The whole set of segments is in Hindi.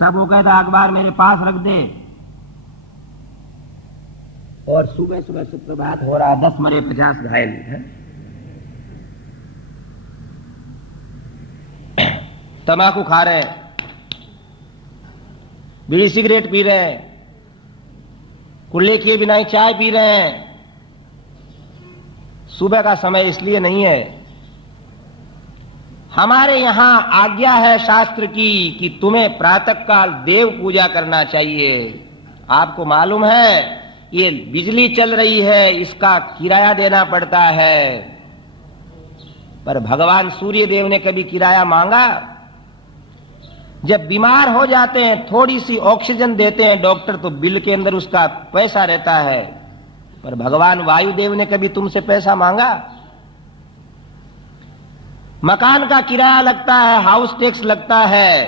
तब वो कहता अखबार मेरे पास रख दे, और सुबह सुबह सुप्रभात हो रहा, 10 मरे 50 घायल है। तंबाकू खा रहे, बीड़ी सिगरेट पी रहे हैं, कुल्ले किए बिना ही चाय पी रहे हैं। सुबह का समय इसलिए नहीं है। हमारे यहां आज्ञा है शास्त्र की कि तुम्हें प्रातःकाल देव पूजा करना चाहिए। आपको मालूम है ये बिजली चल रही है, इसका किराया देना पड़ता है, पर भगवान सूर्य देव ने कभी किराया मांगा? जब बीमार हो जाते हैं, थोड़ी सी ऑक्सीजन देते हैं डॉक्टर, तो बिल के अंदर उसका पैसा रहता है, पर भगवान वायुदेव ने कभी तुमसे पैसा मांगा? मकान का किराया लगता है, हाउस टैक्स लगता है,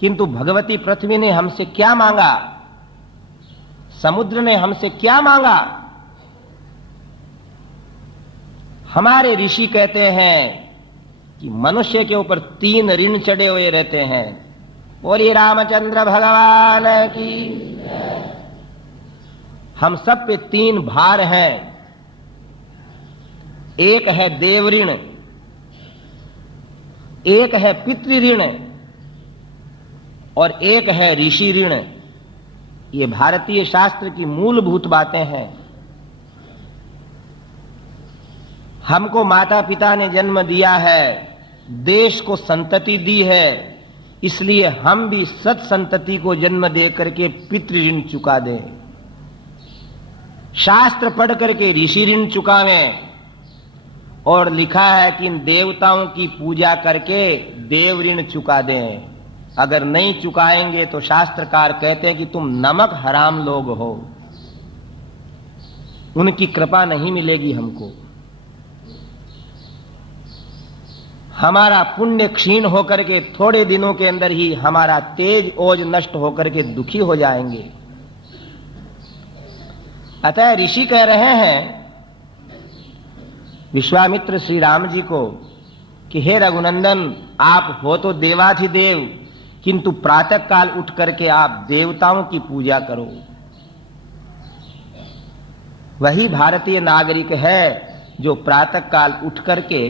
किंतु भगवती पृथ्वी ने हमसे क्या मांगा? समुद्र ने हमसे क्या मांगा? हमारे ऋषि कहते हैं कि मनुष्य के ऊपर 3 ऋण चढ़े हुए रहते हैं। बोलिए रामचंद्र भगवान की। हम सब पे 3 भार हैं। एक है देव ऋण, एक है पितृ ऋण, और एक है ऋषि ऋण। ये भारतीय शास्त्र की मूलभूत बातें हैं। हमको माता पिता ने जन्म दिया है, देश को संतति दी है, इसलिए हम भी सत संतति को जन्म दे करके पितृ ऋण चुका दें। शास्त्र पढ़ करके ऋषि ऋण चुकावें, और लिखा है कि इन देवताओं की पूजा करके देव ऋण चुका दें। अगर नहीं चुकाएंगे तो शास्त्रकार कहते हैं कि तुम नमक हराम लोग हो, उनकी कृपा नहीं मिलेगी हमको। हमारा पुण्य क्षीण होकर के थोड़े दिनों के अंदर ही हमारा तेज ओज नष्ट होकर के दुखी हो जाएंगे। अतः ऋषि कह रहे हैं विश्वामित्र श्री राम जी को कि हे रघुनंदन, आप हो तो देवाधिदेव, किंतु प्रातः काल उठ करके आप देवताओं की पूजा करो। वही भारतीय नागरिक है जो प्रातः काल उठ करके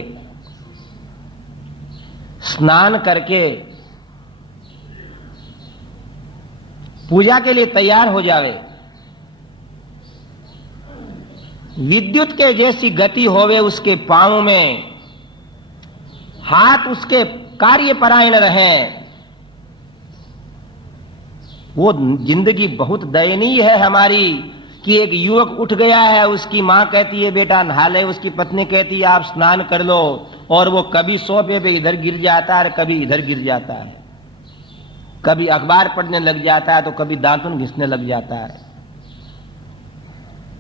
स्नान करके पूजा के लिए तैयार हो जावे। विद्युत के जैसी गति होवे उसके पांव में, हाथ उसके कार्यपरायण रहें। वो जिंदगी बहुत दयनीय है हमारी कि एक युवक उठ गया है, उसकी मां कहती है बेटा नहा ले, उसकी पत्नी कहती है आप स्नान कर लो, और वो कभी सोफे पे इधर गिर जाता है, कभी इधर गिर जाता है, कभी अखबार पढ़ने लग जाता है, तो कभी दांतुन घिसने लग जाता है।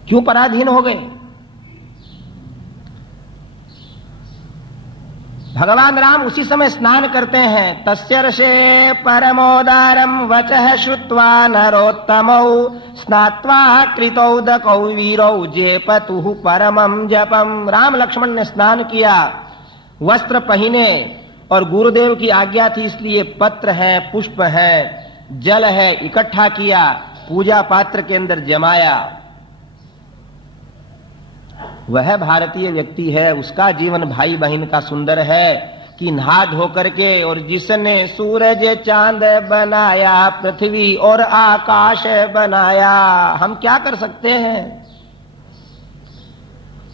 क्यों पराधीन हो गए? भगवान राम उसी समय स्नान करते हैं। तस्यर्षे परमोदारम वचः श्रुत्वा नरोत्तमौ स्नात्वा कृतौदकौ वीरौ जेपतुः परमं जपम। राम लक्ष्मण ने स्नान किया, वस्त्र पहने, और गुरुदेव की आज्ञा थी इसलिए पत्र है, पुष्प है, जल है, इकट्ठा किया, पूजा पात्र के अंदर जमाया। वह भारतीय व्यक्ति है, उसका जीवन भाई बहन का सुंदर है कि नहा धो करके, और जिसने सूरज चांद बनाया, पृथ्वी और आकाश बनाया। हम क्या कर सकते हैं?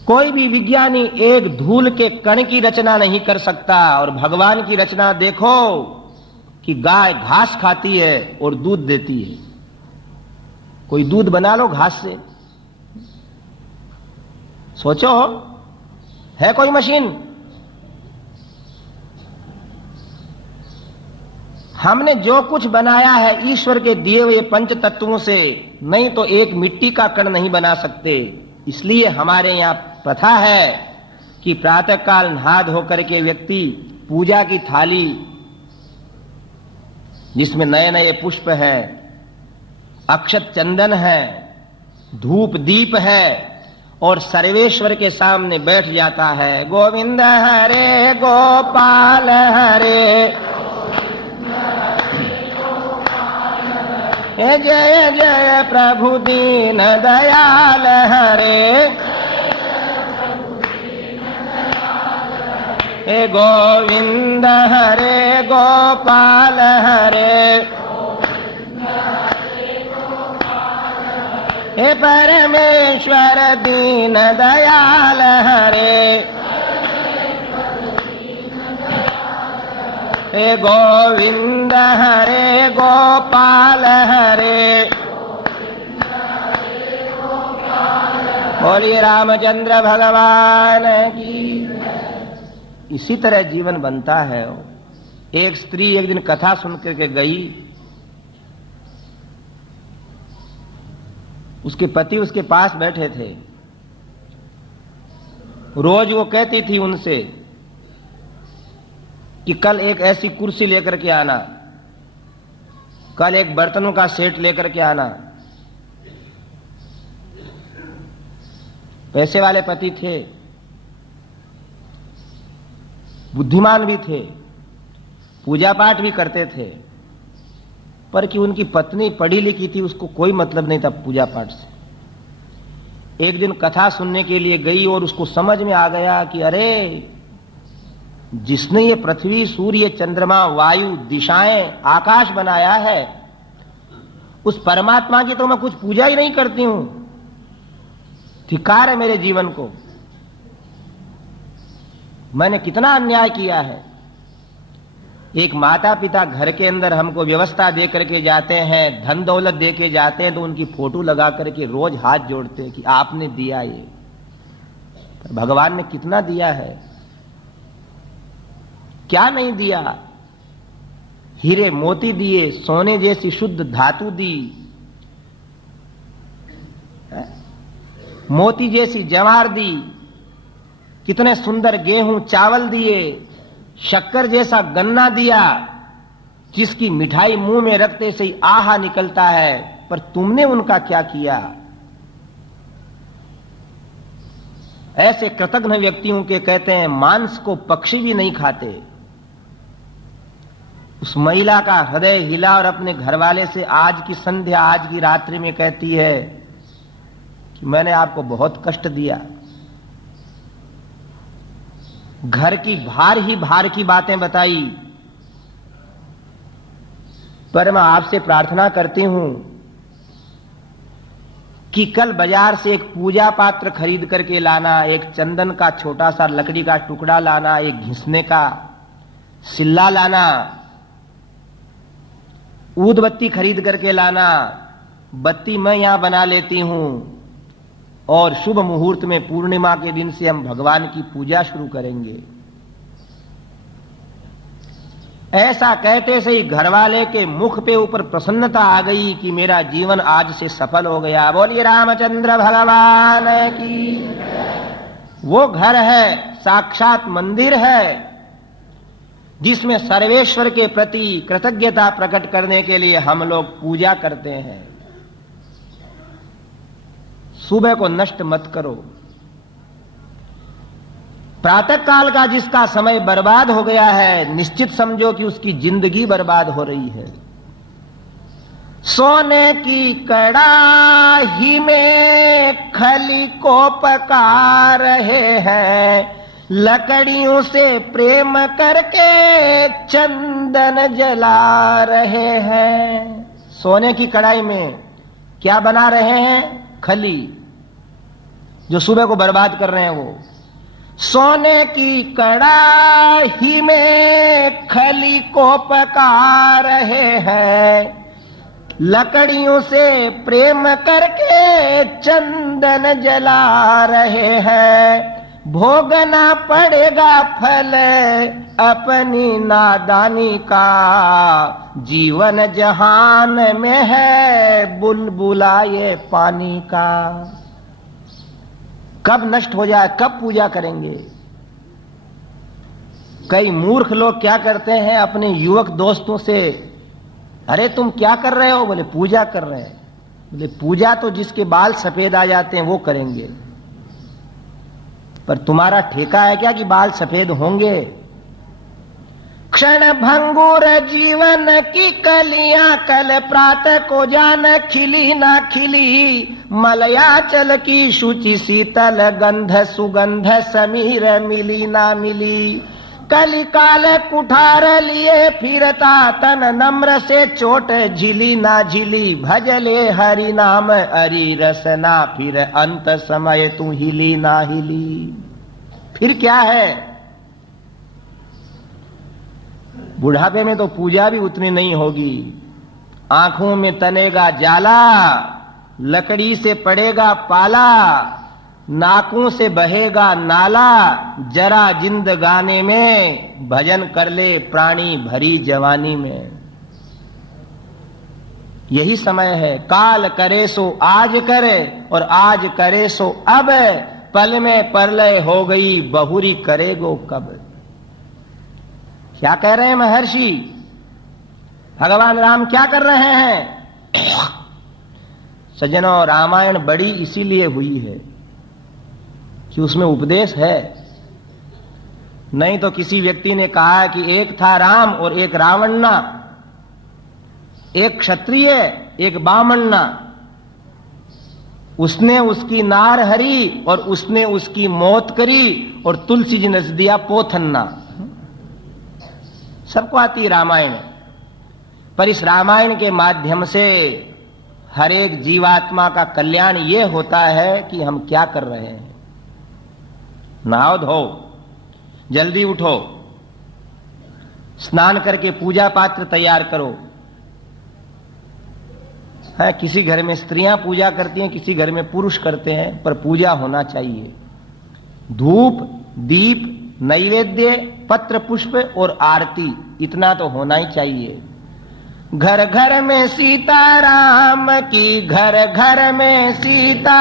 कोई भी विज्ञानी एक धूल के कण की रचना नहीं कर सकता। और भगवान की रचना देखो कि गाय घास खाती है और दूध देती है। कोई दूध बना लो घास से, सोचो, है कोई मशीन? हमने जो कुछ बनाया है ईश्वर के दिए हुए पंच तत्वों से, नहीं तो एक मिट्टी का कण नहीं बना सकते। इसलिए हमारे यहाँ प्रथा है कि प्रातःकाल नहा धो करके व्यक्ति पूजा की थाली जिसमें नए नए पुष्प है, अक्षत चंदन है, धूप दीप है, और सर्वेश्वर के सामने बैठ जाता है। गोविंद हरे गोपाल हरे, हे जय जय प्रभु दीन दयाल हरे, हे गोविंद हरे गोपाल हरे, हे परमेश्वर दीन दयाल हरे, हे गोविंद हरे गोपाल हरे। बोलिए रामचंद्र भगवान की। इसी तरह जीवन बनता है। एक स्त्री एक दिन कथा सुन करके गई, उसके पति उसके पास बैठे थे। रोज वो कहती थी उनसे कि कल एक ऐसी कुर्सी लेकर के आना, कल एक बर्तनों का सेट लेकर के आना। पैसे वाले पति थे, बुद्धिमान भी थे, पूजा पाठ भी करते थे, पर कि उनकी पत्नी पढ़ी लिखी थी, उसको कोई मतलब नहीं था पूजा पाठ से। एक दिन कथा सुनने के लिए गई और उसको समझ में आ गया कि अरे, जिसने ये पृथ्वी सूर्य चंद्रमा वायु दिशाएं आकाश बनाया है, उस परमात्मा की तो मैं कुछ पूजा ही नहीं करती हूं। धिक्कार है मेरे जीवन को, मैंने कितना अन्याय किया है। एक माता पिता घर के अंदर हमको व्यवस्था दे करके जाते हैं, धन दौलत दे के जाते हैं, तो उनकी फोटो लगा करके रोज हाथ जोड़ते हैं कि आपने दिया ये। भगवान ने कितना दिया है, क्या नहीं दिया। हीरे मोती दिए, सोने जैसी शुद्ध धातु दी, मोती जैसी जवार दी, कितने सुंदर गेहूं चावल दिए, शक्कर जैसा गन्ना दिया, जिसकी मिठाई मुंह में रखते से ही आहा निकलता है। पर तुमने उनका क्या किया। ऐसे कृतघ्न व्यक्तियों के कहते हैं मांस को पक्षी भी नहीं खाते। उस महिला का हृदय हिला और अपने घरवाले से आज की संध्या, आज की रात्रि में कहती है कि मैंने आपको बहुत कष्ट दिया। घर की भार ही भार की बातें बताई, पर मैं आपसे प्रार्थना करती हूं कि कल बाजार से एक पूजा पात्र खरीद करके लाना, एक चंदन का छोटा सा लकड़ी का टुकड़ा लाना, एक घिसने का सिल्ला लाना, ऊदबत्ती खरीद करके लाना। बत्ती मैं यहां बना लेती हूं और शुभ मुहूर्त में पूर्णिमा के दिन से हम भगवान की पूजा शुरू करेंगे। ऐसा कहते से ही घरवाले के मुख पे ऊपर प्रसन्नता आ गई कि मेरा जीवन आज से सफल हो गया। बोलिए रामचंद्र भगवान की। वो घर है, साक्षात मंदिर है, जिसमें सर्वेश्वर के प्रति कृतज्ञता प्रकट करने के लिए हम लोग पूजा करते हैं। सुबह को नष्ट मत करो। प्रातः काल का जिसका समय बर्बाद हो गया है, निश्चित समझो कि उसकी जिंदगी बर्बाद हो रही है। सोने की कड़ाही में खली को पका रहे हैं, लकड़ियों से प्रेम करके चंदन जला रहे हैं। सोने की कड़ाई में क्या बना रहे हैं? खली, जो सुबह को बर्बाद कर रहे हैं वो। सोने की कड़ाही में खली को पका रहे हैं, लकड़ियों से प्रेम करके चंदन जला रहे हैं। भोगना पड़ेगा फल अपनी नादानी का, जीवन जहान में है बुलबुला ये पानी का। कब नष्ट हो जाए, कब पूजा करेंगे? कई मूर्ख लोग क्या करते हैं, अपने युवक दोस्तों से, अरे तुम क्या कर रहे हो? बोले पूजा कर रहे हैं। बोले पूजा तो जिसके बाल सफेद आ जाते हैं वो करेंगे, पर तुम्हारा ठेका है क्या कि बाल सफेद होंगे? क्षण भंगुर जीवन की कलियां कल प्रातः को जान खिली ना खिली, मलयाचल की शुचि शीतल गंध सुगंध समीर मिली ना मिली। कलिकाल कुठार लिए फिरता तन नम्र से चोट झिली ना झिली, भजले हरि नाम हरि रसना फिर अंत समय तू हिली ना हिली। फिर क्या है? बुढ़ापे में तो पूजा भी उतनी नहीं होगी, आंखों में तनेगा जाला, लकड़ी से पड़ेगा पाला, नाकों से बहेगा नाला, जरा जिंदगानी में भजन कर ले प्राणी भरी जवानी में। यही समय है, काल करे सो आज करे और आज करे सो अब, पल में परलय हो गई बहुरी करेगो कब। क्या कह रहे हैं महर्षि? भगवान राम क्या कर रहे हैं? सज्जनों, रामायण बड़ी इसीलिए हुई है कि उसमें उपदेश है। नहीं तो किसी व्यक्ति ने कहा कि एक था राम और एक रावणना, एक क्षत्रिय एक बामणना, उसने उसकी नार हरी और उसने उसकी मौत करी और तुलसी जी ने दिया पोथन्ना। सबको आती रामायण, पर इस रामायण के माध्यम से हर एक जीवात्मा का कल्याण यह होता है कि हम क्या कर रहे हैं। नहाओ धो, जल्दी उठो, स्नान करके पूजा पात्र तैयार करो। है, किसी घर में स्त्रियां पूजा करती हैं, किसी घर में पुरुष करते हैं, पर पूजा होना चाहिए। धूप दीप नैवेद्य पत्र पुष्प और आरती, इतना तो होना ही चाहिए। घर घर में सीता राम की, घर घर में सीता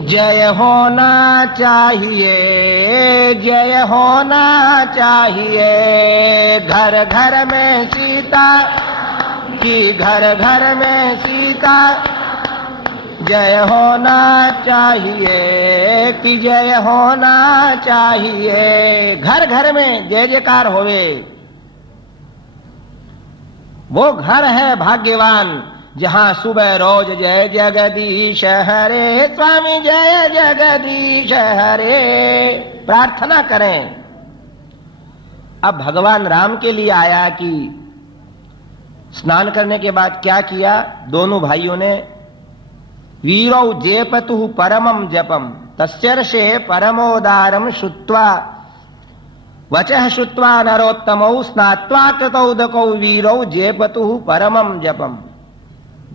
जय होना चाहिए, जय होना चाहिए। घर घर में सीता की, घर घर में सीता जय होना चाहिए कि जय होना चाहिए। घर घर में जय जयकार होवे, वो घर है भाग्यवान जहां सुबह रोज जय जगदीश हरे, स्वामी जय जगदीश हरे प्रार्थना करें। अब भगवान राम के लिए आया कि स्नान करने के बाद क्या किया? दोनों भाइयों ने वीरौ जेपतु परमं जपम तस्यर्षे परमोदारम श्रुत्वा वचः श्रुत्वा नरोत्तमौ स्नात्वा कृतौदकौ वीरौ जेपतु परमं जपम।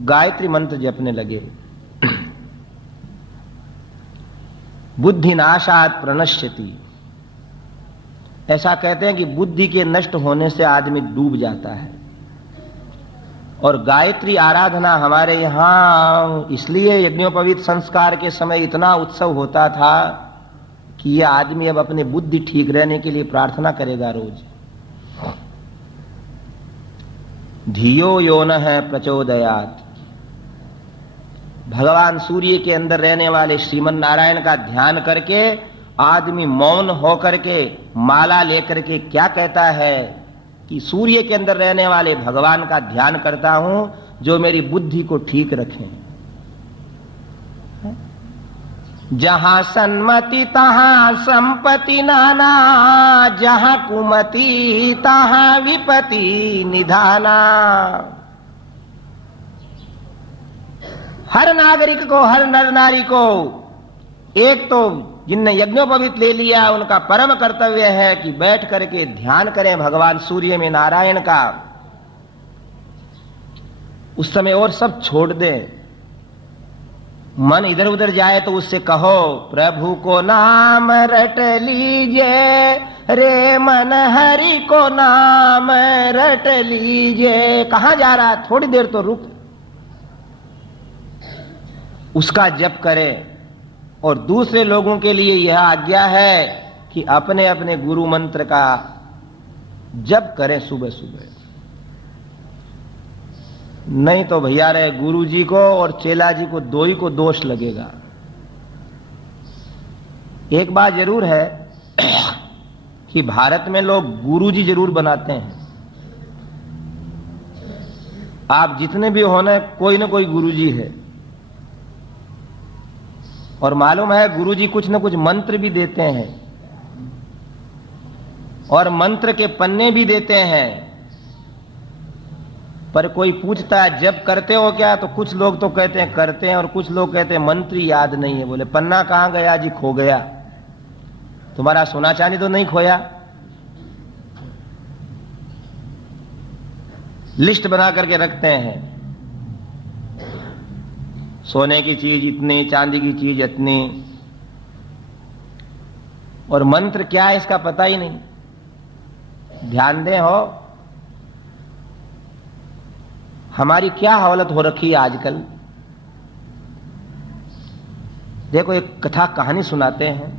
गायत्री मंत्र जपने लगे। बुद्धि नाशात प्रणश्यति, ऐसा कहते हैं कि बुद्धि के नष्ट होने से आदमी डूब जाता है। और गायत्री आराधना हमारे यहां इसलिए यज्ञोपवीत संस्कार के समय इतना उत्सव होता था कि यह आदमी अब अपनी बुद्धि ठीक रहने के लिए प्रार्थना करेगा रोज। धियो योनः प्रचोदयात्, भगवान सूर्य के अंदर रहने वाले श्रीमन नारायण का ध्यान करके आदमी मौन होकर के माला लेकर के क्या कहता है कि सूर्य के अंदर रहने वाले भगवान का ध्यान करता हूं जो मेरी बुद्धि को ठीक रखें। जहां सन्मति तहां संपत्ति नाना, जहां कुमति तहां विपत्ति निधाना। हर नागरिक को, हर नर नारी को, एक तो जिनने यज्ञोपवीत ले लिया उनका परम कर्तव्य है कि बैठ करके ध्यान करें भगवान सूर्य में नारायण का। उस समय और सब छोड़ दें, मन इधर उधर जाए तो उससे कहो प्रभु को नाम रट लीजिए रे मन, हरि को नाम रट लीजिए। कहां जा रहा? थोड़ी देर तो रुक, उसका जप करें। और दूसरे लोगों के लिए यह आज्ञा है कि अपने अपने गुरु मंत्र का जप करें सुबह सुबह। नहीं तो भैया रे, गुरु जी को और चेला जी को दो ही को दोष लगेगा। एक बात जरूर है कि भारत में लोग गुरुजी जरूर बनाते हैं। आप जितने भी हो ना कोई गुरुजी है। और मालूम है गुरुजी कुछ न कुछ मंत्र भी देते हैं और मंत्र के पन्ने भी देते हैं। पर कोई पूछता है जब करते हो क्या, तो कुछ लोग तो कहते हैं करते हैं और कुछ लोग कहते हैं मंत्र याद नहीं है। बोले पन्ना कहां गया जी? खो गया। तुम्हारा सोना चांदी तो नहीं खोया? लिस्ट बना करके रखते हैं, सोने की चीज इतनी, चांदी की चीज इतनी, और मंत्र क्या है इसका पता ही नहीं। ध्यान दें हो हमारी क्या हालत हो रखी है आजकल। देखो एक कथा कहानी सुनाते हैं।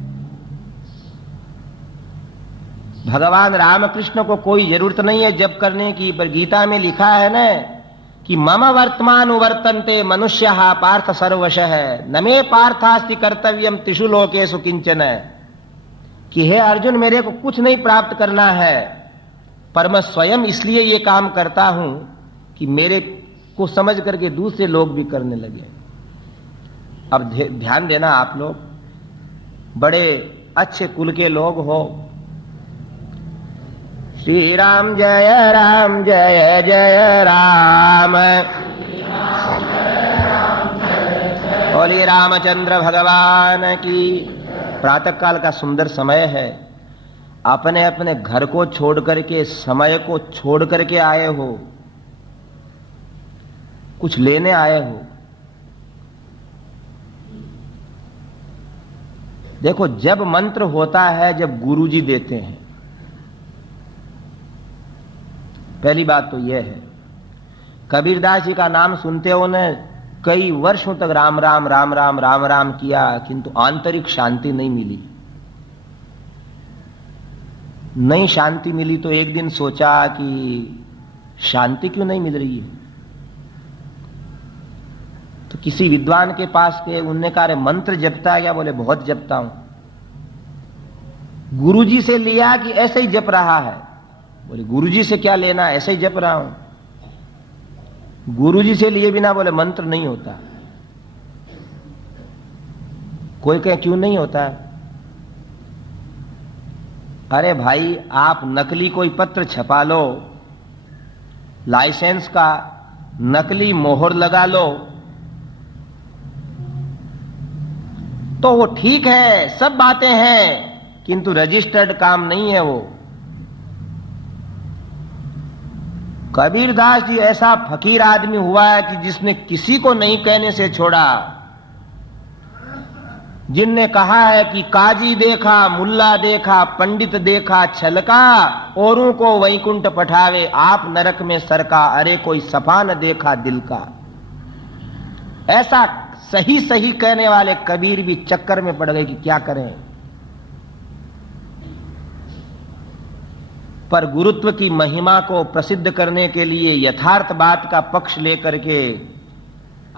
भगवान रामकृष्ण को कोई जरूरत नहीं है जप करने की, पर गीता में लिखा है ना कि मम वर्तमान वर्तन्ते मनुष्यः पार्थ सर्वशः न मे पार्थास्ति कर्तव्यम त्रिषु लोकेषु किंचन। कि हे अर्जुन मेरे को कुछ नहीं प्राप्त करना है, पर मैं स्वयं इसलिए ये काम करता हूं कि मेरे को समझ करके दूसरे लोग भी करने लगे। अब ध्यान देना, आप लोग बड़े अच्छे कुल के लोग हो। श्री राम जय जय राम, बोलिए रामचंद्र भगवान की। प्रातः काल का सुंदर समय है। अपने अपने घर को छोड़ करके, समय को छोड़ करके आए हो, कुछ लेने आए हो। देखो जब मंत्र होता है जब गुरुजी देते हैं, पहली बात तो यह है। कबीरदास जी का नाम सुनते हो ने कई वर्षों तक राम राम राम राम राम राम किया, किंतु आंतरिक शांति नहीं मिली। नहीं शांति मिली तो एक दिन सोचा कि शांति क्यों नहीं मिल रही है। तो किसी विद्वान के पास गए, उनने कहा मंत्र जपता है क्या? बोले बहुत जपता हूं। गुरुजी से लिया कि ऐसे ही जप रहा है? बोले गुरुजी से क्या लेना, ऐसे ही जप रहा हूं। गुरुजी से लिए बिना बोले मंत्र नहीं होता। कोई कहे क्यों नहीं होता है? अरे भाई आप नकली कोई पत्र छपा लो, लाइसेंस का नकली मोहर लगा लो तो वो ठीक है, सब बातें हैं, किंतु रजिस्टर्ड काम नहीं है वो। कबीरदास जी ऐसा फकीर आदमी हुआ है कि जिसने किसी को नहीं कहने से छोड़ा। जिनने कहा है कि काजी देखा, मुल्ला देखा, पंडित देखा छलका, औरों को वैकुंठ पठावे, आप नरक में सरका, अरे कोई सफा न देखा दिल का। ऐसा सही सही कहने वाले कबीर भी चक्कर में पड़ गए कि क्या करें। पर गुरुत्व की महिमा को प्रसिद्ध करने के लिए यथार्थ बात का पक्ष लेकर के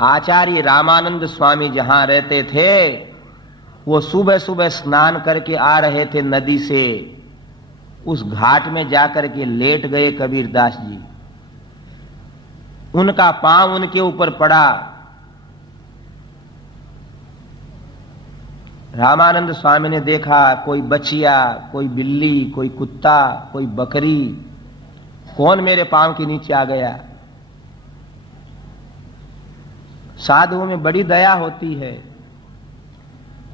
आचार्य रामानंद स्वामी जहां रहते थे, वो सुबह सुबह स्नान करके आ रहे थे नदी से। उस घाट में जाकर के लेट गए कबीरदास जी। उनका पांव उनके ऊपर पड़ा। रामानंद स्वामी ने देखा कोई बचिया, कोई बिल्ली, कोई कुत्ता, कोई बकरी, कौन मेरे पांव के नीचे आ गया। साधुओं में बड़ी दया होती है।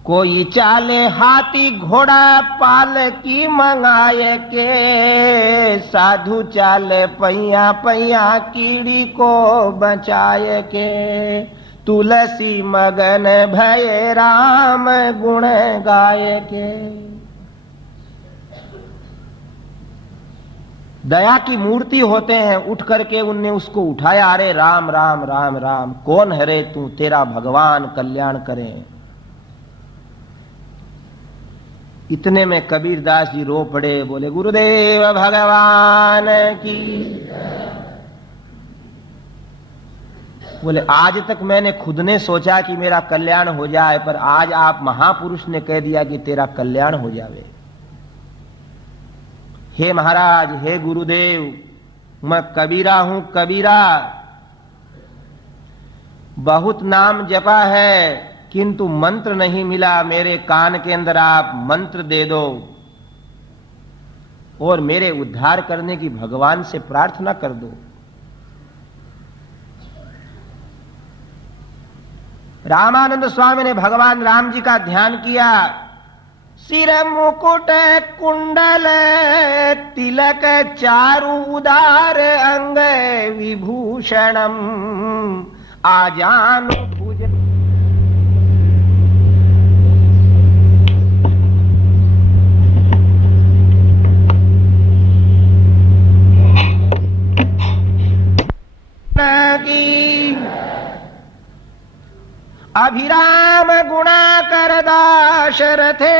कोई चाले हाथी घोड़ा पालकी मंगाए के, साधु चाले पैया पैया कीड़ी को बचाए के, तुलसी मगन भये राम गुण गाय के। दया की मूर्ति होते हैं। उठ करके उनने उसको उठाया, अरे राम राम राम राम, कौन है रे तू, तेरा भगवान कल्याण करे। इतने में कबीरदास जी रो पड़े, बोले गुरुदेव भगवान की। बोले आज तक मैंने खुद ने सोचा कि मेरा कल्याण हो जाए, पर आज आप महापुरुष ने कह दिया कि तेरा कल्याण हो जावे। हे महाराज, हे गुरुदेव, मैं कबीरा हूं, कबीरा। बहुत नाम जपा है किंतु मंत्र नहीं मिला। मेरे कान के अंदर आप मंत्र दे दो और मेरे उद्धार करने की भगवान से प्रार्थना कर दो। रामानंद स्वामी ने भगवान राम जी का ध्यान किया। सिर मुकुट कुंडल तिलक चारु उदार अंग विभूषणम आजानु भुज की अभिराम गुणाकर दाशरथे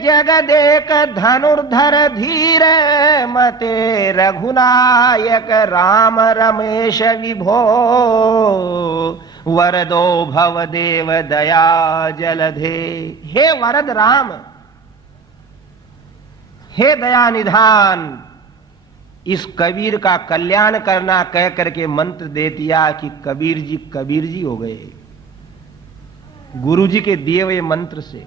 जगदेक धनुर्धर धीर मते रघुनायक राम रमेश विभो वरदो भव देव दया जलधे। हे वरद राम, हे दया निधान, इस कबीर का कल्याण करना कह करके मंत्र दे दिया कि कबीर जी हो गए गुरु जी के दिए हुए मंत्र से।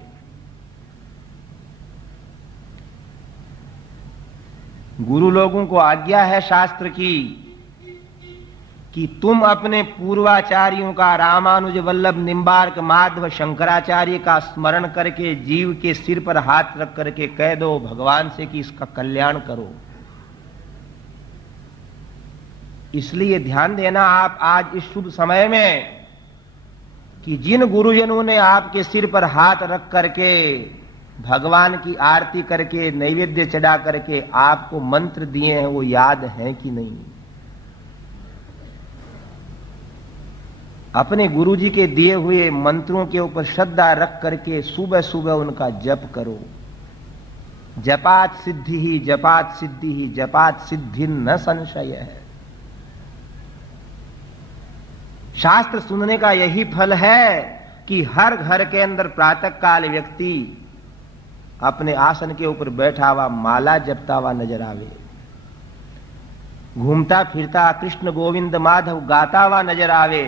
गुरु लोगों को आज्ञा है शास्त्र की कि तुम अपने पूर्वाचार्यों का, रामानुज, वल्लभ, निम्बार्क, माधव, शंकराचार्य का स्मरण करके जीव के सिर पर हाथ रख करके कह दो भगवान से कि इसका कल्याण करो। इसलिए ध्यान देना आप आज इस शुभ समय में कि जिन गुरुजनों ने आपके सिर पर हाथ रख करके भगवान की आरती करके नैवेद्य चढ़ा करके आपको मंत्र दिए हैं, वो याद हैं कि नहीं। अपने गुरुजी के दिए हुए मंत्रों के ऊपर श्रद्धा रख करके सुबह सुबह उनका जप करो। जपात सिद्धि ही, जपात सिद्धि ही, जपात सिद्धि न संशय है। शास्त्र सुनने का यही फल है कि हर घर के अंदर प्रातः काल व्यक्ति अपने आसन के ऊपर बैठा हुआ माला जपता हुआ नजर आवे, घूमता फिरता कृष्ण गोविंद माधव गाता हुआ नजर आवे।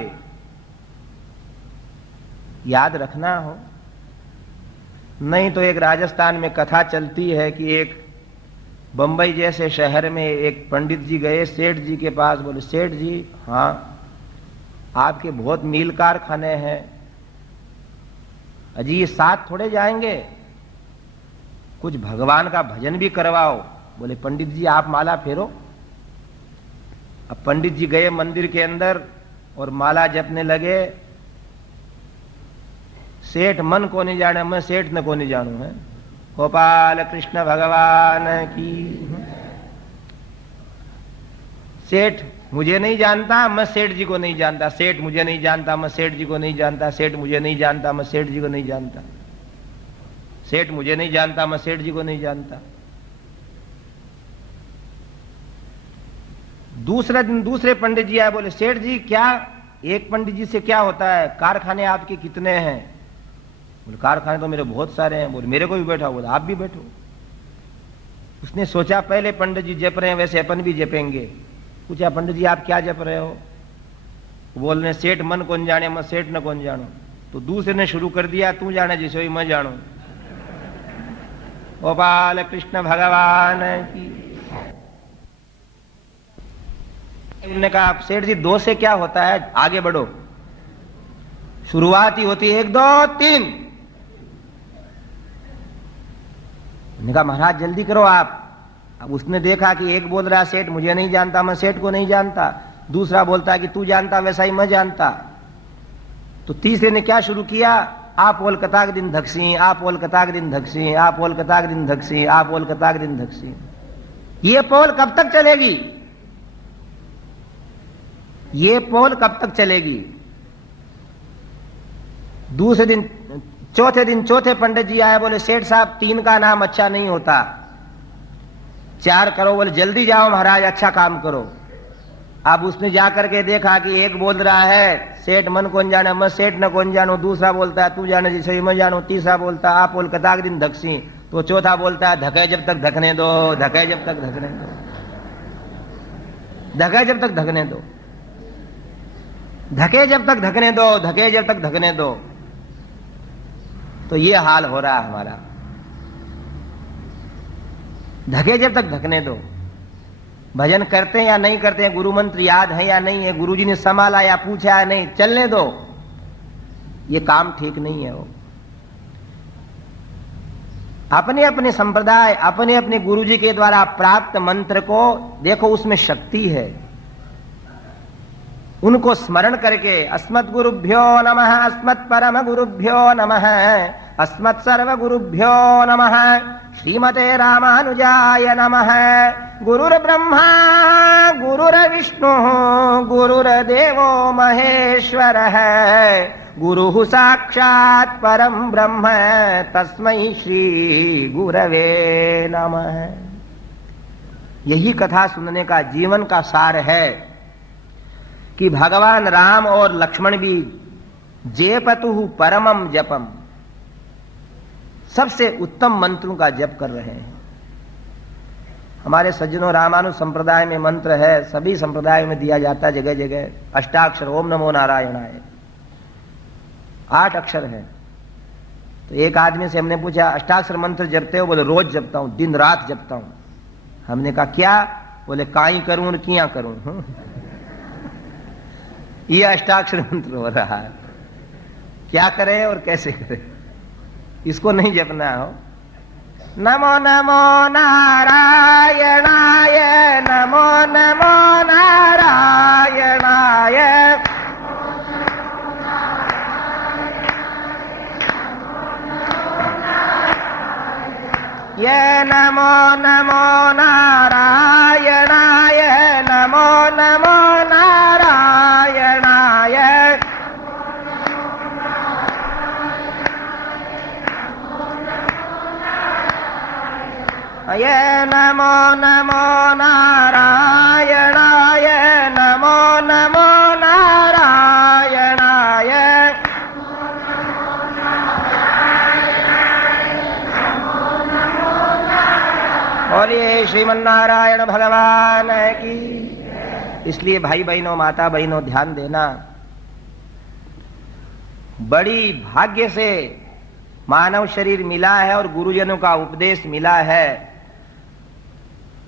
याद रखना हो, नहीं तो एक राजस्थान में कथा चलती है कि एक बंबई जैसे शहर में एक पंडित जी गए सेठ जी के पास। बोले, सेठ जी, हाँ आपके बहुत मील कारखाने हैं, अजी ये साथ थोड़े जाएंगे, कुछ भगवान का भजन भी करवाओ। बोले, पंडित जी आप माला फेरो। अब पंडित जी गए मंदिर के अंदर और माला जपने लगे। सेठ मन को नहीं जाने, मैं सेठ न को नहीं जानू है। गोपाल कृष्ण भगवान की। सेठ मुझे नहीं जानता, मैं सेठ जी को नहीं जानता। सेठ मुझे नहीं जानता, मैं सेठ जी को नहीं जानता। सेठ मुझे नहीं जानता, मैं सेठ जी को नहीं जानता। सेठ मुझे नहीं जानता, मैं सेठ जी को नहीं जानता। दूसरे दिन दूसरे पंडित जी आए। बोले, सेठ जी क्या, एक पंडित जी से क्या होता है, कारखाने आपके कितने हैं? बोले, कारखाने तो मेरे बहुत सारे हैं। बोले, मेरे को भी बैठा। बोले, आप भी बैठो। उसने सोचा पहले पंडित जी जप रहे हैं वैसे अपन भी जपेंगे। पूछा, पंडित जी आप क्या जप रहे हो? बोल रहे, सेठ मन कौन जाने, मैं सेठ न कौन जानू। तो दूसरे ने शुरू कर दिया, तू जाने जिसे मैं जानू। गोपाल कृष्ण भगवान की। उन्होंने कहा, सेठ जी दो से क्या होता है, आगे बढ़ो। शुरुआत ही होती है 1 2 3। उन्होंने कहा, महाराज जल्दी करो आप। अब उसने देखा कि एक बोल रहा सेठ मुझे नहीं जानता, मैं सेठ को नहीं जानता। दूसरा बोलता है कि तू जानता वैसा ही मैं जानता। तो तीसरे ने क्या शुरू किया, आप कोलकाता के दिन धक्सी, आप कोलकाता के दिन धक्सी, आप कोलकाता के दिन धक्सी, आप कोलकाता के दिन धक्सी। ये पोल कब तक चलेगी? ये पोल कब तक चलेगी? दूसरे दिन चौथे पंडित जी आए। बोले, सेठ साहब 3 का नाम अच्छा नहीं होता, 4 करो। बोले, जल्दी जाओ महाराज, अच्छा काम करो। अब उसने जाकर के देखा कि एक बोल रहा है सेठ मन कौन जाने, मैं सेठ न कौन जानू। दूसरा बोलता है तू जाने जिसे मैं जानू। तीसरा बोलता आप कोलकाता के दिन धक्सी। तो चौथा बोलता है धके जब तक धकने दो, धके जब तक धकने दो, धके जब तक धकने दो, धके जब तक धकने दो, धके जब तक धकने दो। तो ये हाल हो रहा है हमारा। धके जब तक धकने दो। भजन करते हैं या नहीं करते हैं, गुरु मंत्र याद है या नहीं है, गुरुजी ने संभाला या पूछा या नहीं, चलने दो। ये काम ठीक नहीं है। वो अपने अपने संप्रदाय, अपने अपने गुरुजी के द्वारा प्राप्त मंत्र को देखो, उसमें शक्ति है। उनको स्मरण करके अस्मत् गुरुभ्यो नमः, अस्मत् परम गुरुभ्यो नमः, अस्मत् सर्व गुरुभ्यो नमः, श्रीमते रामानुजाय नमः, गुरुर्ब्रह्मा गुरुर्विष्णु गुरुर्देवो महेश्वरः, गुरुः साक्षात् परम ब्रह्म तस्मै श्री गुरवे नमः। यही कथा सुनने का जीवन का सार है कि भगवान राम और लक्ष्मण भी जेपतु परमम जपम, सबसे उत्तम मंत्रों का जप कर रहे हैं। हमारे सज्जनों, रामानुज संप्रदाय में मंत्र है, सभी संप्रदायों में दिया जाता है जगह जगह, अष्टाक्षर ओम नमो नारायणाय, 8 अक्षर है। तो एक आदमी से हमने पूछा अष्टाक्षर मंत्र जपते हो? बोले रोज जपता हूं, दिन रात जपता हूं। हमने कहा क्या? बोले काई करूं और किया करूं। ये अष्टाक्षर मंत्र हो रहा है, क्या करें और कैसे करें, इसको नहीं जपना हो। नमो नमो नारायणाय, नमो नमो नारायणाय, ये नमो नमो नारायणाय, नमो नमो नारायणाय, ये नमो नमो नारायणाय, नमो नमो नारायणाय, बोलिए श्रीमन्नारायण भगवान की। इसलिए भाई बहनों, माता बहनों, ध्यान देना। बड़ी भाग्य से मानव शरीर मिला है और गुरुजनों का उपदेश मिला है।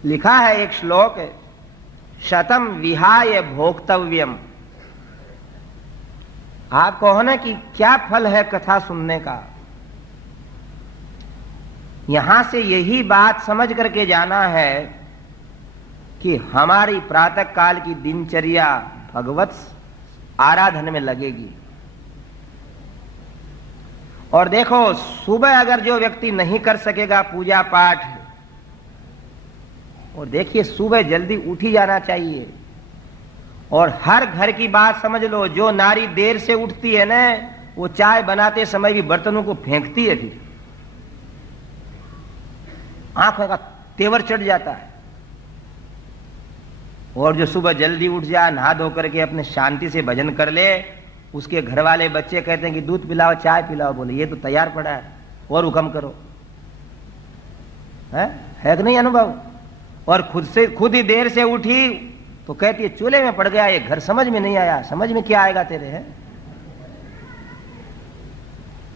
लिखा है एक श्लोक, शतम विहाय भोक्तव्यम। आप कहो ना कि क्या फल है कथा सुनने का, यहां से यही बात समझ करके जाना है कि हमारी प्रातः काल की दिनचर्या भगवत आराधन में लगेगी। और देखो, सुबह अगर जो व्यक्ति नहीं कर सकेगा पूजा पाठ, और देखिए सुबह जल्दी उठी जाना चाहिए। और हर घर की बात समझ लो, जो नारी देर से उठती है ना, वो चाय बनाते समय भी बर्तनों को फेंकती है, फिर आंखों का तेवर चढ़ जाता है। और जो सुबह जल्दी उठ जाए, नहा धो करके अपने शांति से भजन कर ले, उसके घर वाले बच्चे कहते हैं कि दूध पिलाओ, चाय पिलाओ, बोले ये तो तैयार पड़ा है और हुक्म करो, है कि नहीं अनुभव। और खुद ही देर से उठी तो कहती है चूल्हे में पड़ गया ये घर, समझ में नहीं आया। समझ में क्या आएगा तेरे, है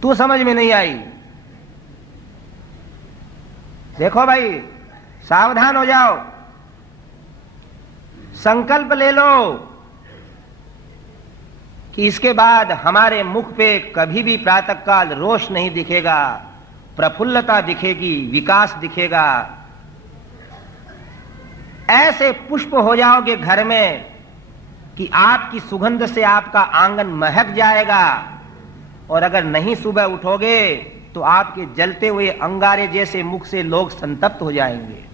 तू समझ में नहीं आई। देखो भाई, सावधान हो जाओ, संकल्प ले लो कि इसके बाद हमारे मुख पे कभी भी प्रातःकाल रोष नहीं दिखेगा, प्रफुल्लता दिखेगी, विकास दिखेगा। ऐसे पुष्प हो जाओगे घर में कि आपकी सुगंध से आपका आंगन महक जाएगा। और अगर नहीं सुबह उठोगे तो आपके जलते हुए अंगारे जैसे मुख से लोग संतप्त हो जाएंगे।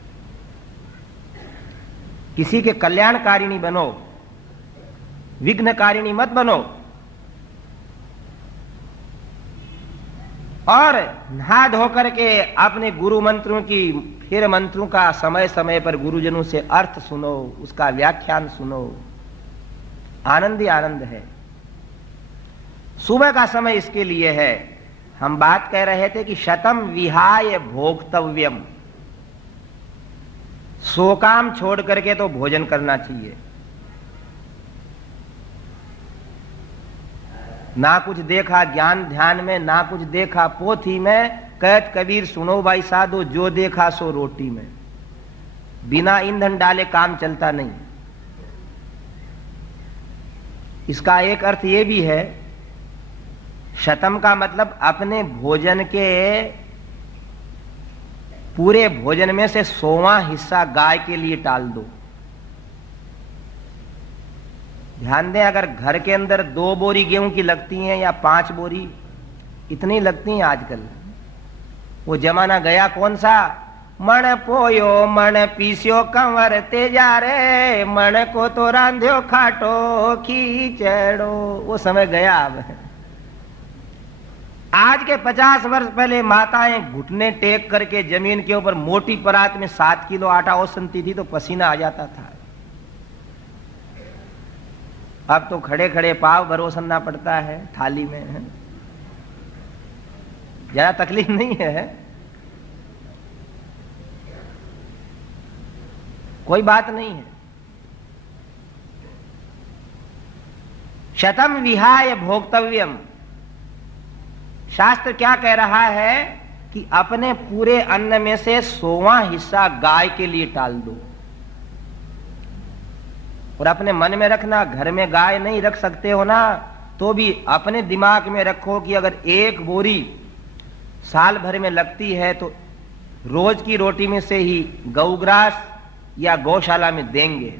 किसी के कल्याणकारिणी बनो, विघ्नकारिणी मत बनो। और नहा धो करके अपने गुरु मंत्रों की, फिर मंत्रों का समय समय पर गुरुजनों से अर्थ सुनो, उसका व्याख्यान सुनो। आनंद ही आनंद है। सुबह का समय इसके लिए है। हम बात कह रहे थे कि शतम विहाय भोक्तव्यम, 100 काम छोड़ करके तो भोजन करना चाहिए। ना कुछ देखा ज्ञान ध्यान में, ना कुछ देखा पोथी में, कहत कबीर सुनो भाई साधो, जो देखा सो रोटी में। बिना ईंधन डाले काम चलता नहीं। इसका एक अर्थ यह भी है, शतम का मतलब अपने भोजन के पूरे भोजन में से 100वां हिस्सा गाय के लिए टाल दो। ध्यान दें, अगर घर के अंदर 2 बोरी गेहूं की लगती हैं या 5 बोरी, इतनी लगती हैं आजकल। वो जमाना गया कौन सा? मण पोयो मण पीस्यो कंवर तेजा रे, मण को तो रांध्यो खाटो खींचड़ो। वो समय गया अब। आज के 50 वर्ष पहले माताएं घुटने टेक करके जमीन के ऊपर मोटी परात में 7 किलो आटा ओसनती थी तो पसीना आ जाता था। अब तो खड़े खड़े पाव भरोसना पड़ता है थाली में। ज्यादा तकलीफ नहीं है, कोई बात नहीं है। शतम विहाय भोक्तव्यम, शास्त्र क्या कह रहा है कि अपने पूरे अन्न में से 100वां हिस्सा गाय के लिए टाल दो। और अपने मन में रखना, घर में गाय नहीं रख सकते हो ना, तो भी अपने दिमाग में रखो कि अगर 1 बोरी साल भर में लगती है तो रोज की रोटी में से ही गौग्रास या गौशाला में देंगे।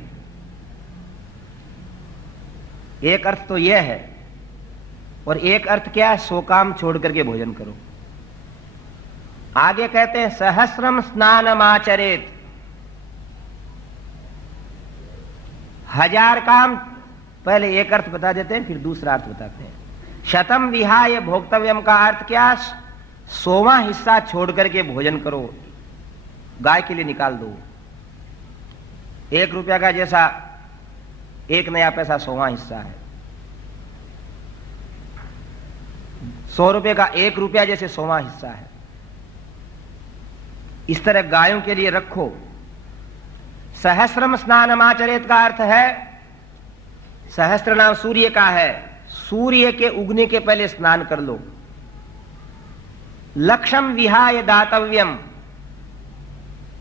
एक अर्थ तो यह है। और एक अर्थ क्या है? 100 काम छोड़ करके भोजन करो। आगे कहते हैं सहस्रम स्नानमाचरेत, 1000 काम। पहले एक अर्थ बता देते हैं, फिर दूसरा अर्थ बताते हैं। शतम विहाय भोक्तव्यम का अर्थ क्या? 100वां हिस्सा छोड़ करके भोजन करो, गाय के लिए निकाल दो। 1 रुपया का जैसा 1 नया पैसा 100वां हिस्सा है, 100 रुपए का 1 रुपया जैसे 100वां हिस्सा है। इस तरह गायों के लिए रखो। सहस्रम स्नानमाचरेत का अर्थ है, सहस्त्र नाम सूर्य का है, सूर्य के उगने के पहले स्नान कर लो। लक्ष्यम विहाय दातव्यम,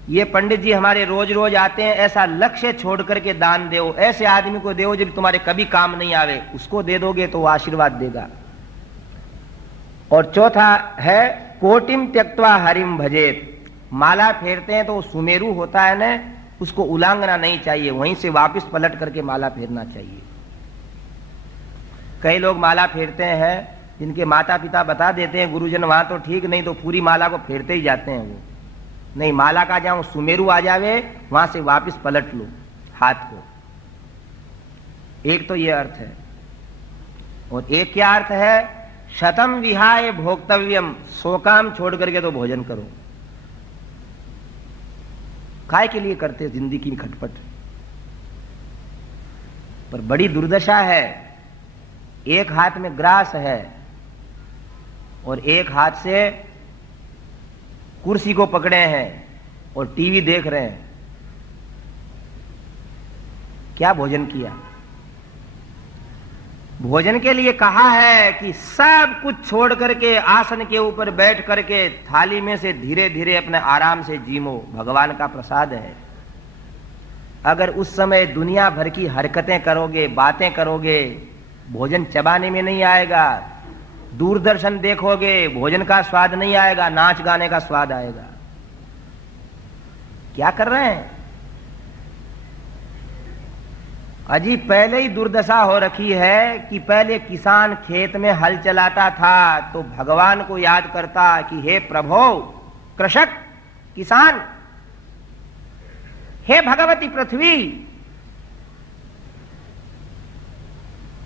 ये पंडित जी हमारे रोज रोज आते हैं, ऐसा लक्ष्य छोड़ करके दान दो। ऐसे आदमी को दो जो तुम्हारे कभी काम नहीं आवे, उसको दे दोगे तो वो आशीर्वाद देगा। और चौथा है कोटिम त्यक्त्वा हरिम भजेत, माला फेरते हैं तो सुमेरु होता है ना, उसको उलांघना नहीं चाहिए, वहीं से वापस पलट करके माला फेरना चाहिए। कई लोग माला फेरते हैं, जिनके माता पिता बता देते हैं गुरुजन वहां तो ठीक, नहीं तो पूरी माला को फेरते ही जाते हैं वो। नहीं, माला का जहां सुमेरु आ जावे वहां से वापस पलट लो हाथ को। एक तो यह अर्थ है। और एक क्या अर्थ है? शतम विहाय भोक्तव्यम, 100 काम छोड़ करके तो भोजन करो। काय के लिए करते जिंदगी की खटपट, पर बड़ी दुर्दशा है। एक हाथ में ग्रास है और एक हाथ से कुर्सी को पकड़े हैं और टीवी देख रहे हैं। क्या भोजन किया? भोजन के लिए कहा है कि सब कुछ छोड़ करके आसन के ऊपर बैठ करके थाली में से धीरे धीरे अपने आराम से जीमो, भगवान का प्रसाद है। अगर उस समय दुनिया भर की हरकतें करोगे, बातें करोगे, भोजन चबाने में नहीं आएगा। दूरदर्शन देखोगे, भोजन का स्वाद नहीं आएगा, नाच गाने का स्वाद आएगा। क्या कर रहे हैं? अजी पहले ही दुर्दशा हो रखी है कि पहले किसान खेत में हल चलाता था तो भगवान को याद करता कि हे प्रभु कृषक किसान, हे भगवती पृथ्वी,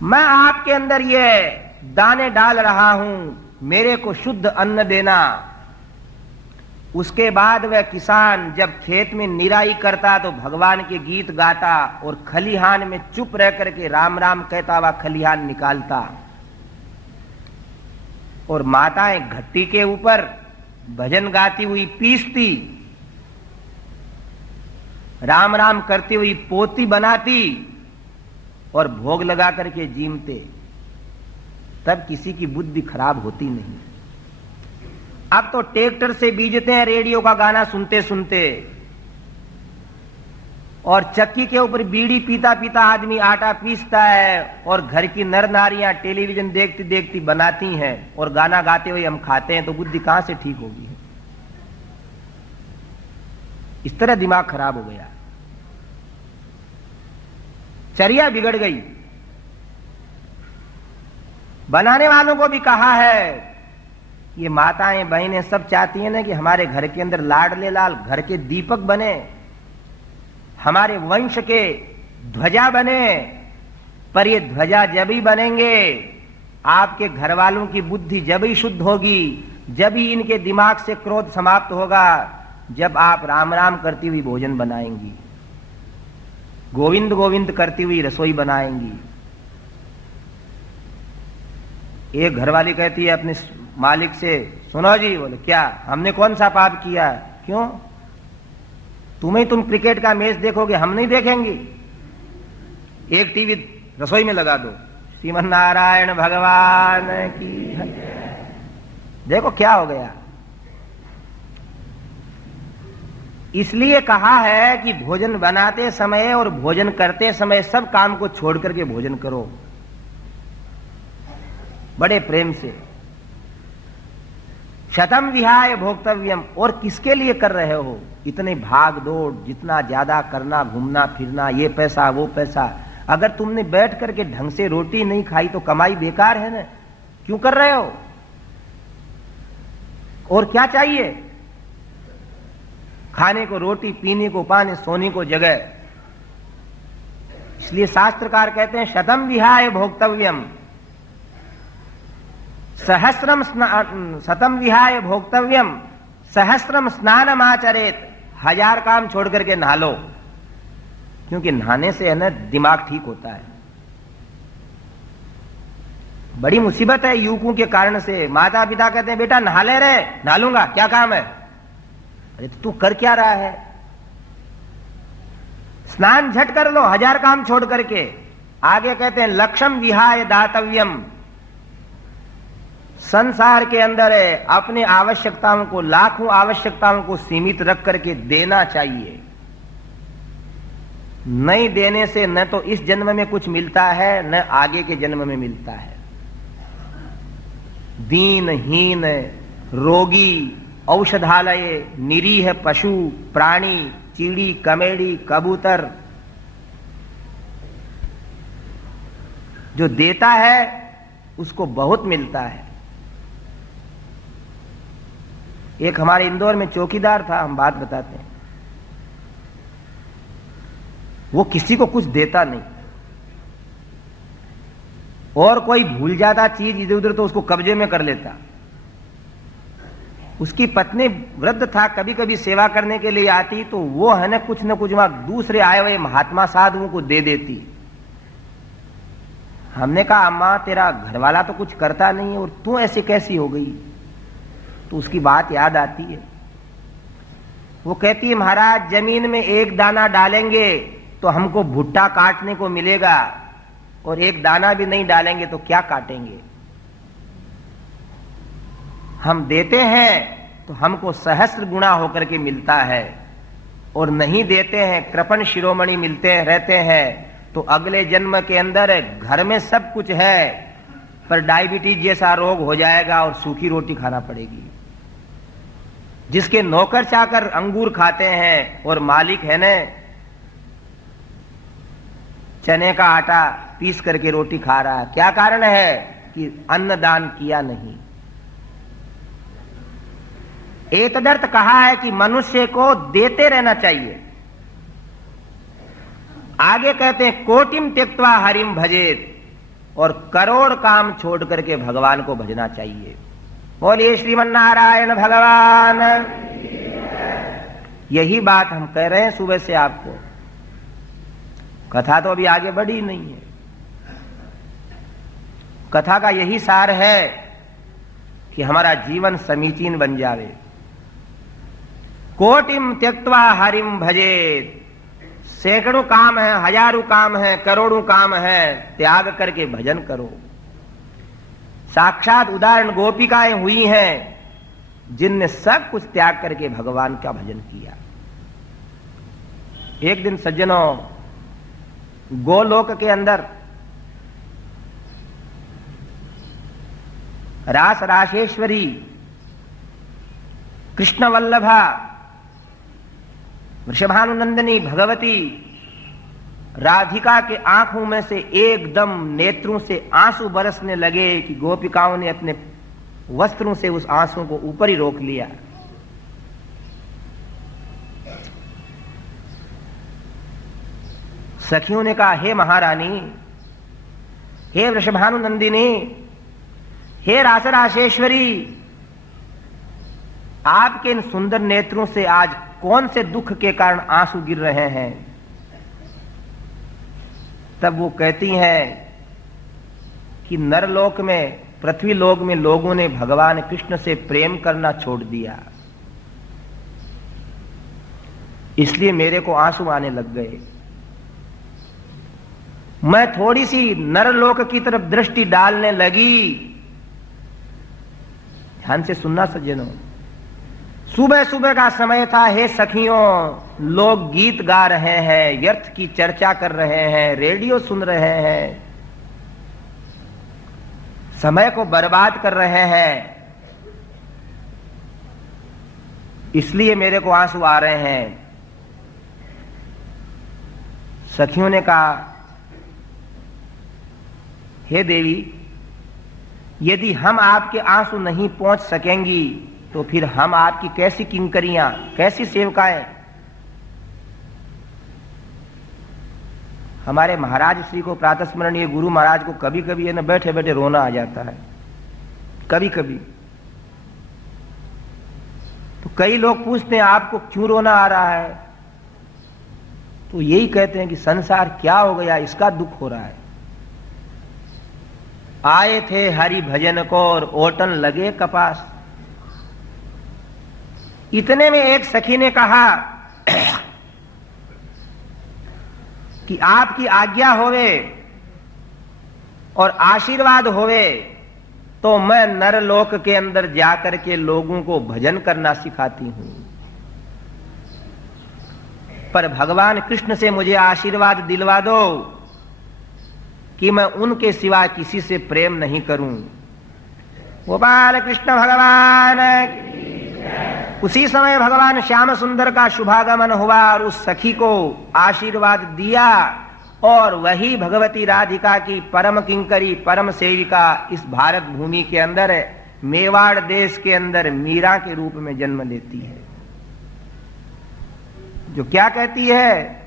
मैं आपके अंदर ये दाने डाल रहा हूं, मेरे को शुद्ध अन्न देना। उसके बाद वह किसान जब खेत में निराई करता तो भगवान के गीत गाता और खलिहान में चुप रह करके राम राम कहता हुआ खलिहान निकालता। और माताएं घट्टी के ऊपर भजन गाती हुई पीसती, राम राम करती हुई पोती बनाती और भोग लगा करके जीमते, तब किसी की बुद्धि खराब होती नहीं। अब तो ट्रैक्टर से बीजते हैं रेडियो का गाना सुनते सुनते, और चक्की के ऊपर बीड़ी पीता पीता आदमी आटा पीसता है, और घर की नर नारियां टेलीविजन देखती देखती बनाती हैं और गाना गाते हुए हम खाते हैं, तो बुद्धि कहां से ठीक होगी। इस तरह दिमाग खराब हो गया, चर्या बिगड़ गई। बनाने वालों को भी कहा है, ये माताएं बहनें सब चाहती हैं ना कि हमारे घर के अंदर लाडले लाल घर के दीपक बने, हमारे वंश के ध्वजा बने, पर ये ध्वजा जब ही बनेंगे, आपके घर वालों की बुद्धि जब ही शुद्ध होगी, जब ही इनके दिमाग से क्रोध समाप्त होगा, जब आप राम राम करती हुई भोजन बनाएंगी, गोविंद गोविंद करती हुई रसोई बनाएंगी। एक घरवाली कहती है अपने मालिक से, सुनो जी, बोले क्या, हमने कौन सा पाप किया? क्यों? तुम क्रिकेट का मैच देखोगे, हम नहीं देखेंगे। एक टीवी रसोई में लगा दो, श्रीमन नारायण भगवान की। देखो क्या हो गया। इसलिए कहा है कि भोजन बनाते समय और भोजन करते समय सब काम को छोड़ करके भोजन करो, बड़े प्रेम से। शतम विहाय भोक्तव्यम। और किसके लिए कर रहे हो इतने भाग दौड़, जितना ज्यादा करना, घूमना फिरना, ये पैसा वो पैसा। अगर तुमने बैठ करके ढंग से रोटी नहीं खाई तो कमाई बेकार है ना, क्यों कर रहे हो? और क्या चाहिए? खाने को रोटी, पीने को पानी, सोने को जगह। इसलिए शास्त्रकार कहते हैं शतम विहाय भोक्तव्यम, सहस्रम शतम विहाय भोक्तव्यम सहस्रम स्नानम आचरेत। 1000 काम छोड़ करके नहा लो, क्योंकि नहाने से है ना दिमाग ठीक होता है। बड़ी मुसीबत है युवकों के कारण से। माता पिता कहते हैं बेटा नहा ले रे, नहा लूंगा, क्या काम है? अरे तो तू कर क्या रहा है? स्नान झट कर लो, 1000 काम छोड़ करके। आगे कहते हैं लक्ष्यम विहाय दातव्यम। संसार के अंदर है अपने आवश्यकताओं को, लाखों आवश्यकताओं को सीमित रख करके देना चाहिए। नहीं देने से न तो इस जन्म में कुछ मिलता है, न आगे के जन्म में मिलता है। दीनहीन, रोगी, औषधालय, निरीह पशु प्राणी, चीड़ी, कमेड़ी, कबूतर, जो देता है उसको बहुत मिलता है। एक हमारे इंदौर में चौकीदार था, हम बात बताते हैं। वो किसी को कुछ देता नहीं, और कोई भूल जाता चीज इधर उधर तो उसको कब्जे में कर लेता। उसकी पत्नी वृद्ध था, कभी कभी सेवा करने के लिए आती तो वो है ना कुछ न कुछ वहां दूसरे आए हुए महात्मा साधुओं को दे देती। हमने कहा अम्मा तेरा घरवाला तो कुछ करता नहीं है और तू ऐसे कैसी हो गई? तो उसकी बात याद आती है। वो कहती है महाराज जमीन में एक दाना डालेंगे तो हमको भुट्टा काटने को मिलेगा, और एक दाना भी नहीं डालेंगे तो क्या काटेंगे? हम देते हैं तो हमको सहस्र गुना होकर के मिलता है, और नहीं देते हैं कृपण शिरोमणि मिलते रहते हैं, तो अगले जन्म के अंदर घर में सब कुछ है पर डायबिटीज जैसा रोग हो जाएगा और सूखी रोटी खाना पड़ेगी। जिसके नौकर चाकर अंगूर खाते हैं और मालिक है ने चने का आटा पीस करके रोटी खा रहा है, क्या कारण है? कि अन्नदान किया नहीं। एतदर्थ कहा है कि मनुष्य को देते रहना चाहिए। आगे कहते हैं कोटिम त्यक्त्वा हरिम भजेत, और करोड़ काम छोड़ करके भगवान को भजना चाहिए। बोलिए श्रीमन नारायण भगवान। यही बात हम कह रहे हैं सुबह से आपको। कथा तो अभी आगे बढ़ी नहीं है। कथा का यही सार है कि हमारा जीवन समीचीन बन जावे। कोटिम त्यक्त्वा हरिम भजेत, सैकड़ों काम है, हजारों काम है, करोड़ों काम है, त्याग करके भजन करो। साक्षात उदाहरण गोपिकाएं हुई हैं जिनने सब कुछ त्याग करके भगवान का भजन किया। एक दिन सज्जनों, गोलोक के अंदर रास राशेश्वरी कृष्ण वल्लभा वृषभानुनंदिनी भगवती राधिका के आंखों में से एकदम नेत्रों से आंसू बरसने लगे कि गोपिकाओं ने अपने वस्त्रों से उस आंसू को ऊपर ही रोक लिया। सखियों ने कहा, हे महारानी, हे वृषभानुनंदिनी, हे रासराशेश्वरी, आपके इन सुंदर नेत्रों से आज कौन से दुख के कारण आंसू गिर रहे हैं? तब वो कहती हैं कि नरलोक में, पृथ्वी लोक में लोगों ने भगवान कृष्ण से प्रेम करना छोड़ दिया, इसलिए मेरे को आंसू आने लग गए। मैं थोड़ी सी नरलोक की तरफ दृष्टि डालने लगी। ध्यान से सुनना सज्जनों, सुबह सुबह का समय था। हे सखियों, लोग गीत गा रहे हैं, व्यर्थ की चर्चा कर रहे हैं, रेडियो सुन रहे हैं, समय को बर्बाद कर रहे हैं, इसलिए मेरे को आंसू आ रहे हैं। सखियों ने कहा, हे देवी, यदि हम आपके आंसू नहीं पहुंच सकेंगी तो फिर हम आपकी कैसी किंकरियां, कैसी सेवकाएं? हमारे महाराज श्री को, प्रातः स्मरणीय गुरु महाराज को कभी कभी ना बैठे बैठे रोना आ जाता है, कभी कभी। तो कई लोग पूछते हैं, आपको क्यों रोना आ रहा है? तो यही कहते हैं कि संसार क्या हो गया, इसका दुख हो रहा है। आए थे हरि भजन को और ओटन लगे कपास। इतने में एक सखी ने कहा कि आपकी आज्ञा होवे और आशीर्वाद होवे तो मैं नरलोक के अंदर जाकर के लोगों को भजन करना सिखाती हूं, पर भगवान कृष्ण से मुझे आशीर्वाद दिलवा दो कि मैं उनके सिवा किसी से प्रेम नहीं करूं। गोपाल कृष्ण भगवान। उसी समय भगवान श्याम सुंदर का शुभागमन हुआ और उस सखी को आशीर्वाद दिया, और वही भगवती राधिका की परम किंकरी, परम सेविका इस भारत भूमि के अंदर, मेवाड़ देश के अंदर मीरा के रूप में जन्म लेती है, जो क्या कहती है,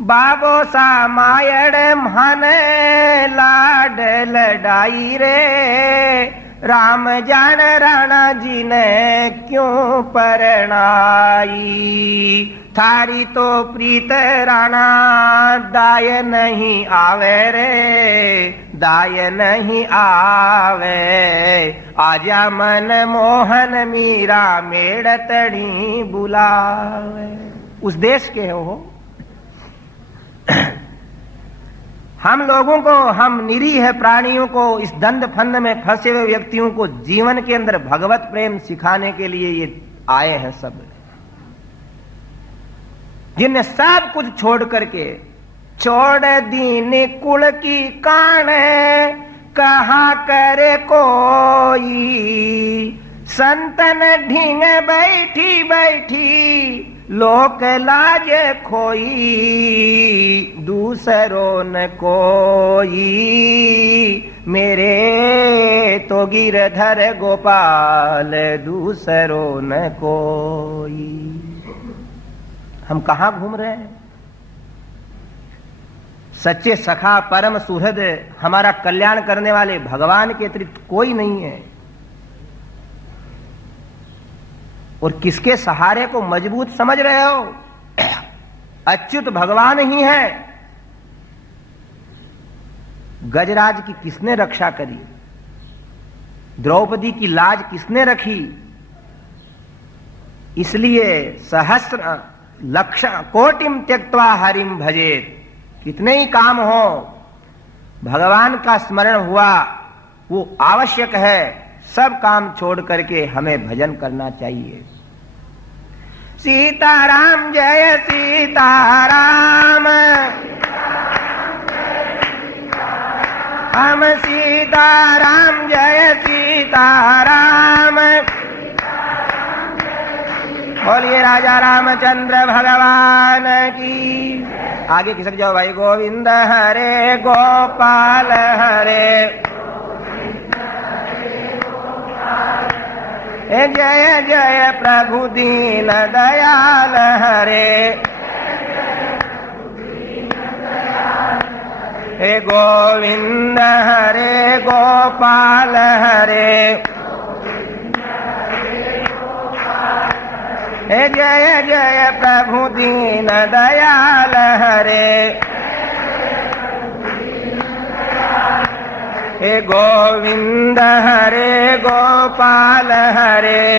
बाबो सा मायड़ माने लाड लड़ाई रे, राम जान राणा जी ने क्यों परणाई, थारी तो प्रीत राणा दाय नहीं आवे रे, दाय नहीं आवे, आजा मन मोहन मीरा मेड़तड़ी बुलावे। उस देश के हो हम लोगों को, हम निरीह प्राणियों को, इस दंड फंद में फंसे हुए व्यक्तियों को जीवन के अंदर भगवत प्रेम सिखाने के लिए ये आए हैं सब, जिनने सब कुछ छोड़ करके, छोड़ दीन कुल की कान कहा करे कोई, संतन ढींग बैठी बैठी लोक लाज खोई, दूसरों न कोई, मेरे तो गिरधर गोपाल दूसरों न कोई। हम कहां घूम रहे हैं? सच्चे सखा परम सुहृद, हमारा कल्याण करने वाले भगवान के अतिरिक्त कोई नहीं है, और किसके सहारे को मजबूत समझ रहे हो? अच्युत भगवान ही है। गजराज की किसने रक्षा करी? द्रौपदी की लाज किसने रखी? इसलिए सहस्र लक्ष कोटिम त्यक्त्वा हरिम भजेत। कितने ही काम हो, भगवान का स्मरण हुआ वो आवश्यक है। सब काम छोड़ करके हमें भजन करना चाहिए। सीताराम जय सीताराम, हम सीताराम जय सीताराम। बोलिए राजा रामचंद्र भगवान की। आगे खिसक जाओ भाई। गोविंद हरे गोपाल हरे, जय जय प्रभु दीन दयाल हरे। हे गोविंद हरे गोपाल हरे, हे जय जय प्रभु दीन दयाल हरे। हे गोविंद हरे गोपाल हरे,